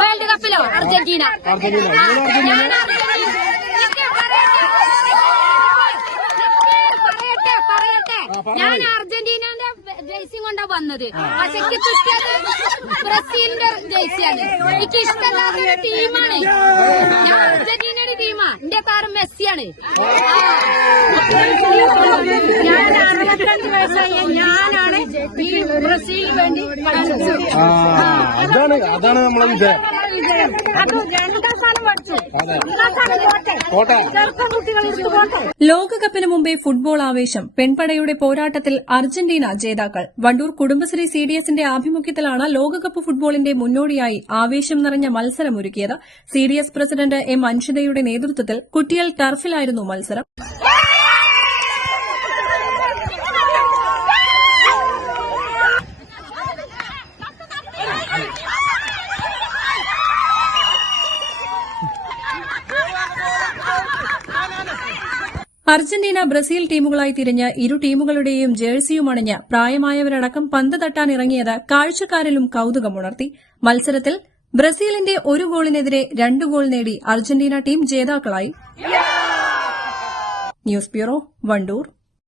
World കപ്പിലോ Argentina. ഞാൻ അർജന്റീനന്റെ jersey കൊണ്ടാ വന്നത്. പക്ഷെ ബ്രസീലിന്റെ ജേഴ്സിയാണ്. എനിക്ക് ഇഷ്ടമുള്ള ടീമാണ്. ഞാൻ അർജന്റീനയുടെ ടീമാ. എന്റെ താരം മെസ്സിയാണ്. ഞാൻ 65 വയസ്സായ ഞാനാണ് ഈ ബ്രസീലിന് വേണ്ടി കളിച്ചത്. അതാണ് നമ്മളെ വിജയം. അത് 2 സ്ഥാനം പഠിച്ചു. ലോകകപ്പിന് മുമ്പേ ഫുട്ബോൾ ആവേശം. പെൺപടയുടെ പോരാട്ടത്തിൽ അർജന്റീന ജേതാക്കൾ. വണ്ടൂർ കുടുംബശ്രീ CDSന്റെ ആഭിമുഖ്യത്തിലാണ് ലോകകപ്പ് ഫുട്ബോളിന്റെ മുന്നോടിയായി ആവേശം നിറഞ്ഞ മത്സരമൊരുക്കിയത്. CDS president M. അൻഷിതയുടെ നേതൃത്വത്തിൽ കുറ്റിയൽ ടർഫിലായിരുന്നു മത്സരം. അർജന്റീന ബ്രസീൽ ടീമുകളായി തിരിഞ്ഞ് ഇരു ടീമുകളുടെയും ജേഴ്സിയുമണിഞ്ഞ് പ്രായമായവരടക്കം പന്ത് തട്ടാനിറങ്ങിയത് കാഴ്ചക്കാരിലും കൌതുകമുണർത്തി. മത്സരത്തിൽ ബ്രസീലിന്റെ 1 ഗോളിനെതിരെ 2 ഗോൾ നേടി അർജന്റീന ടീം ജേതാക്കളായി. News bureau, Wandoor.